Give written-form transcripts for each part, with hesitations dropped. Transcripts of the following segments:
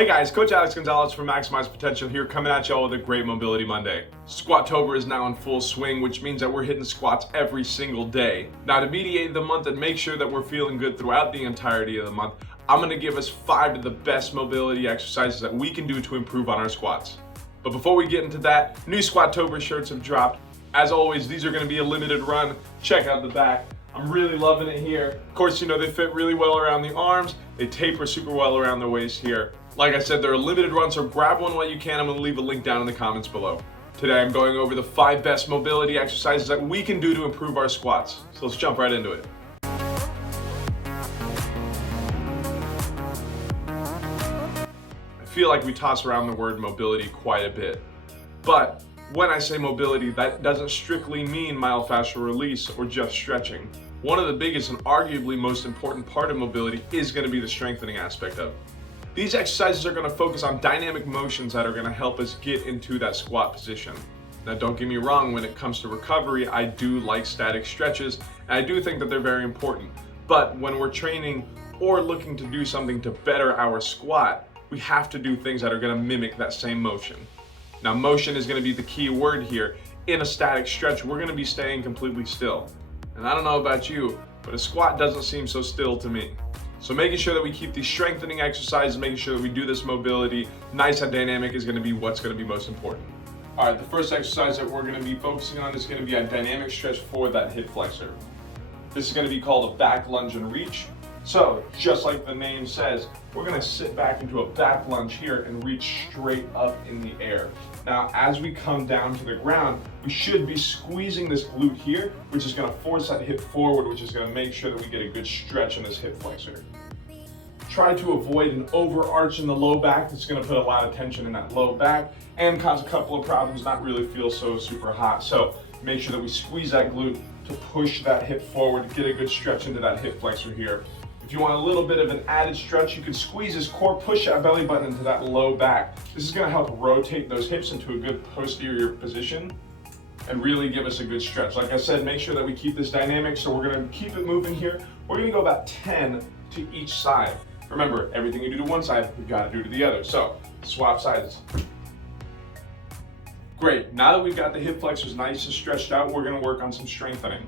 Hey guys, Coach Alex Gonzalez from Maximize Potential here, coming at y'all with a great Mobility Monday. Squattober is now in full swing, which means that we're hitting squats every single day. Now, to mediate the month and make sure that we're feeling good throughout the entirety of the month, I'm going to give us 5 of the best mobility exercises that we can do to improve on our squats. But before we get into that, new Squattober shirts have dropped. As always, these are going to be a limited run. Check out the back. I'm really loving it here. Of course, you know, they fit really well around the arms. They taper super well around the waist here. Like I said, they're a limited run, so grab one while you can. I'm going to leave a link down in the comments below. Today, I'm going over the 5 best mobility exercises that we can do to improve our squats. So let's jump right into it. I feel like we toss around the word mobility quite a bit. But when I say mobility, that doesn't strictly mean myofascial release or just stretching. One of the biggest and arguably most important part of mobility is going to be the strengthening aspect of it. These exercises are going to focus on dynamic motions that are going to help us get into that squat position. Now, don't get me wrong, when it comes to recovery, I do like static stretches, and I do think that they're very important. But when we're training or looking to do something to better our squat, we have to do things that are going to mimic that same motion. Now, motion is going to be the key word here. In a static stretch, we're going to be staying completely still. And I don't know about you, but a squat doesn't seem so still to me. So making sure that we keep these strengthening exercises, making sure that we do this mobility, nice and dynamic is going to be what's going to be most important. All right, the first exercise that we're going to be focusing on is going to be a dynamic stretch for that hip flexor. This is going to be called a back lunge and reach. So just like the name says, we're going to sit back into a back lunge here and reach straight up in the air. Now, as we come down to the ground, we should be squeezing this glute here, which is going to force that hip forward, which is going to make sure that we get a good stretch in this hip flexor. Try to avoid an overarch in the low back. That's going to put a lot of tension in that low back and cause a couple of problems, not really feel so super hot. So make sure that we squeeze that glute to push that hip forward, get a good stretch into that hip flexor here. If you want a little bit of an added stretch, you can squeeze this core, push that belly button into that low back. This is going to help rotate those hips into a good posterior position and really give us a good stretch. Like I said, make sure that we keep this dynamic, so we're going to keep it moving here. We're going to go about 10 to each side. Remember, everything you do to one side, you've got to do to the other. So swap sides. Great, now that we've got the hip flexors nice and stretched out, we're going to work on some strengthening.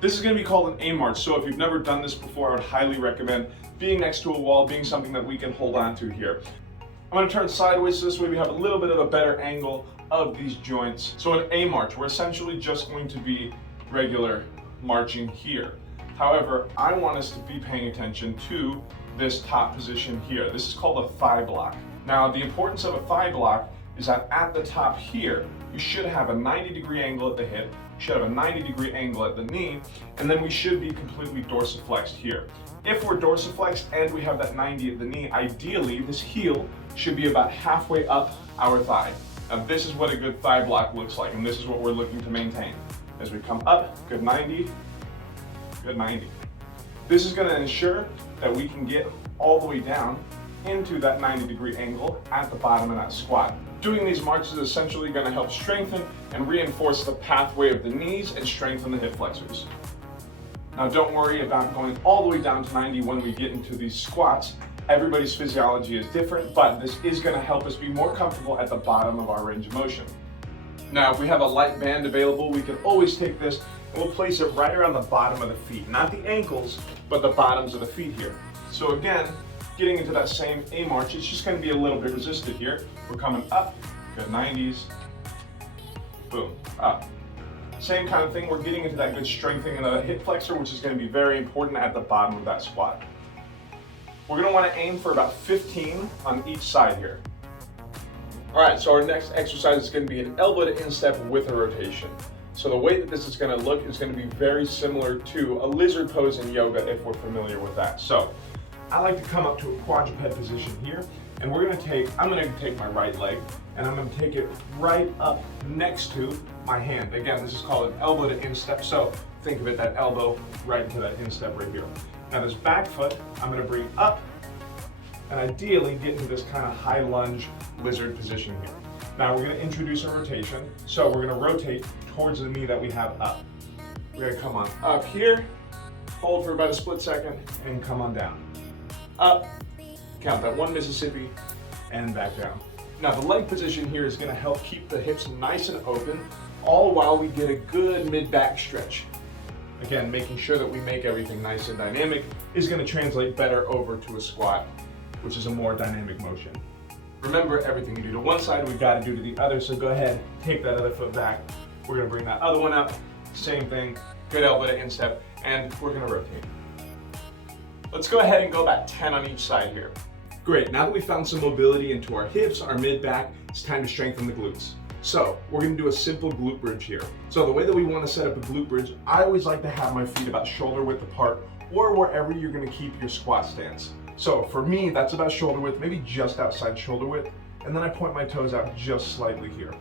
This is going to be called an A march, so if you've never done this before, I would highly recommend being next to a wall, being something that we can hold on to here. I'm going to turn sideways so this way we have a little bit of a better angle of these joints. So an A march, we're essentially just going to be regular marching here. However, I want us to be paying attention to this top position here. This is called a thigh block. Now, the importance of a thigh block is that at the top here, you should have a 90-degree angle at the hip, you should have a 90-degree angle at the knee, and then we should be completely dorsiflexed here. If we're dorsiflexed and we have that 90 at the knee, ideally this heel should be about halfway up our thigh. Now, this is what a good thigh block looks like, and this is what we're looking to maintain. As we come up, good 90, good 90. This is going to ensure that we can get all the way down into that 90-degree angle at the bottom of that squat. Doing these marches is essentially going to help strengthen and reinforce the pathway of the knees and strengthen the hip flexors. Now, don't worry about going all the way down to 90 when we get into these squats. Everybody's physiology is different, but this is going to help us be more comfortable at the bottom of our range of motion. Now, if we have a light band available, we can always take this and we'll place it right around the bottom of the feet. Not the ankles, but the bottoms of the feet here. So again, getting into that same A march, it's just going to be a little bit resisted here. We're coming up, good 90s, boom, up. Same kind of thing, we're getting into that good strengthening of the hip flexor, which is going to be very important at the bottom of that squat. We're going to want to aim for about 15 on each side here. All right, so our next exercise is going to be an elbow to instep with a rotation. So the way that this is going to look is going to be very similar to a lizard pose in yoga, if we're familiar with that. So I like to come up to a quadruped position here, and I'm going to take my right leg, and I'm going to take it right up next to my hand. Again, this is called an elbow to instep, so think of it, that elbow right into that instep right here. Now this back foot, I'm going to bring up, and ideally get into this kind of high lunge lizard position here. Now we're going to introduce a rotation, so we're going to rotate towards the knee that we have up. We're going to come on up here, hold for about a split second, and come on down. Up, count that 1 Mississippi, and back down. Now the leg position here is going to help keep the hips nice and open, all while we get a good mid-back stretch. Again, making sure that we make everything nice and dynamic is going to translate better over to a squat, which is a more dynamic motion. Remember, everything you do to one side, we've got to do to the other, so go ahead, take that other foot back. We're going to bring that other one up, same thing, good elbow to instep, and we're going to rotate. Let's go ahead and go about 10 on each side here. Great, now that we found some mobility into our hips, our mid-back, it's time to strengthen the glutes. So, we're going to do a simple glute bridge here. So the way that we want to set up a glute bridge, I always like to have my feet about shoulder width apart or wherever you're going to keep your squat stance. So for me, that's about shoulder width, maybe just outside shoulder width, and then I point my toes out just slightly here.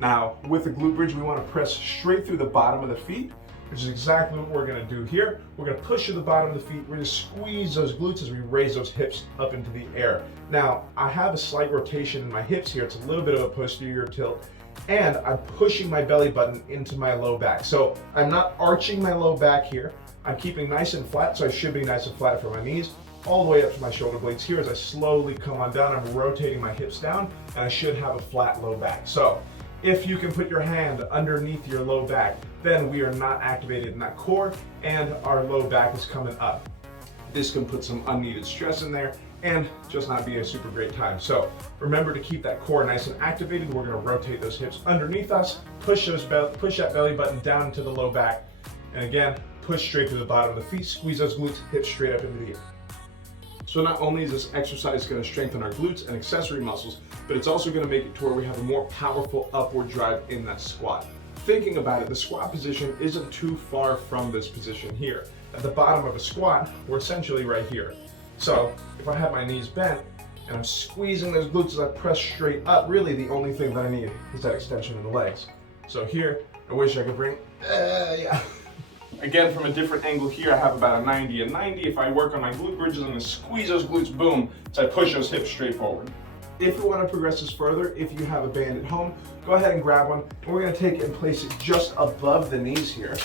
Now, with the glute bridge, we want to press straight through the bottom of the feet, which is exactly what we're going to do here. We're going to push to the bottom of the feet. We're going to squeeze those glutes as we raise those hips up into the air. Now, I have a slight rotation in my hips here. It's a little bit of a posterior tilt, and I'm pushing my belly button into my low back. So I'm not arching my low back here. I'm keeping nice and flat, so I should be nice and flat for my knees, all the way up to my shoulder blades here. As I slowly come on down, I'm rotating my hips down, and I should have a flat low back. So if you can put your hand underneath your low back, then we are not activated in that core, and our low back is coming up. This can put some unneeded stress in there and just not be a super great time. So remember to keep that core nice and activated. We're going to rotate those hips underneath us, push that belly button down to the low back, and again, push straight to the bottom of the feet, squeeze those glutes, hips straight up into the air. So not only is this exercise going to strengthen our glutes and accessory muscles, but it's also going to make it to where we have a more powerful upward drive in that squat. Thinking about it, the squat position isn't too far from this position here. At the bottom of a squat, we're essentially right here. So if I have my knees bent and I'm squeezing those glutes as I press straight up, really the only thing that I need is that extension in the legs. So here, I wish I could bring, Again, from a different angle here, I have about a 90. A 90, if I work on my glute bridges, I'm going to squeeze those glutes, boom, so I push those hips straight forward. If you want to progress this further, if you have a band at home, go ahead and grab one, and we're going to take it and place it just above the knees here.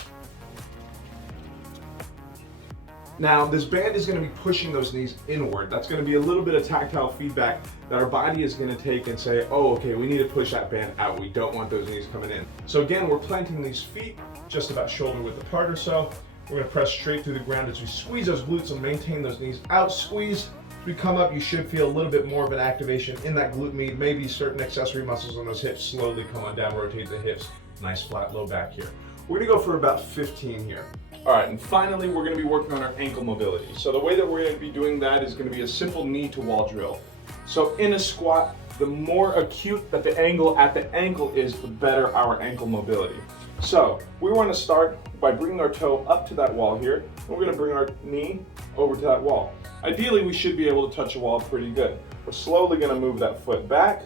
Now, this band is going to be pushing those knees inward. That's going to be a little bit of tactile feedback that our body is going to take and say, oh, okay, we need to push that band out. We don't want those knees coming in. So again, we're planting these feet just about shoulder width apart or so. We're going to press straight through the ground as we squeeze those glutes and maintain those knees out. Squeeze. As we come up, you should feel a little bit more of an activation in that glute med, maybe certain accessory muscles on those hips. Slowly come on down, rotate the hips. Nice flat low back here. We're going to go for about 15 here. All right, and finally, we're going to be working on our ankle mobility. So the way that we're going to be doing that is going to be a simple knee to wall drill. So in a squat, the more acute that the angle at the ankle is, the better our ankle mobility. So we want to start by bringing our toe up to that wall here. We're going to bring our knee over to that wall. Ideally, we should be able to touch the wall pretty good. We're slowly going to move that foot back,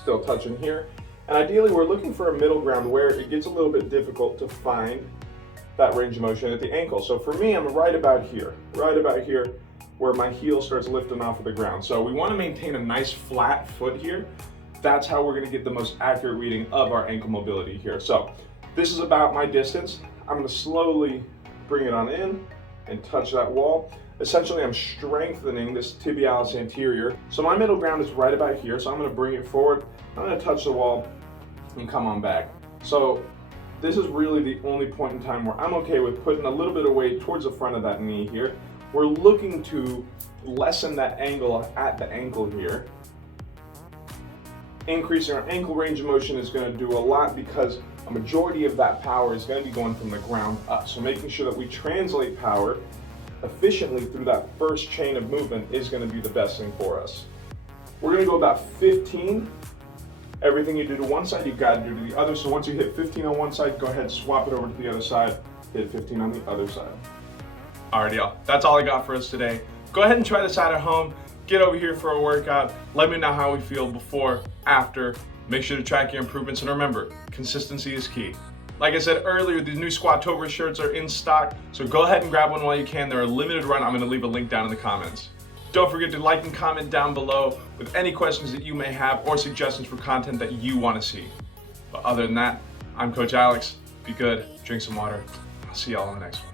still touching here. And ideally, we're looking for a middle ground where it gets a little bit difficult to find that range of motion at the ankle. So for me, I'm right about here where my heel starts lifting off of the ground. So we want to maintain a nice flat foot here. That's how we're going to get the most accurate reading of our ankle mobility here. So this is about my distance. I'm going to slowly bring it on in and touch that wall. Essentially, I'm strengthening this tibialis anterior. So my middle ground is right about here. So I'm going to bring it forward. I'm going to touch the wall and come on back. So this is really the only point in time where I'm okay with putting a little bit of weight towards the front of that knee here. We're looking to lessen that angle at the ankle here. Increasing our ankle range of motion is going to do a lot because a majority of that power is going to be going from the ground up. So making sure that we translate power efficiently through that first chain of movement is going to be the best thing for us. We're going to go about 15. Everything you do to one side, you've got to do to the other. So once you hit 15 on one side, go ahead, swap it over to the other side, hit 15 on the other side. Alrighty, y'all, that's all I got for us today. Go ahead and try this out at home. Get over here for a workout. Let me know how we feel before, after. Make sure to track your improvements, and remember, consistency is key. Like I said earlier, the new Squattober shirts are in stock, so go ahead and grab one while you can. They're a limited run. I'm going to leave a link down in the comments. Don't forget to like and comment down below with any questions that you may have or suggestions for content that you want to see. But other than that, I'm Coach Alex. Be good, drink some water. I'll see y'all on the next one.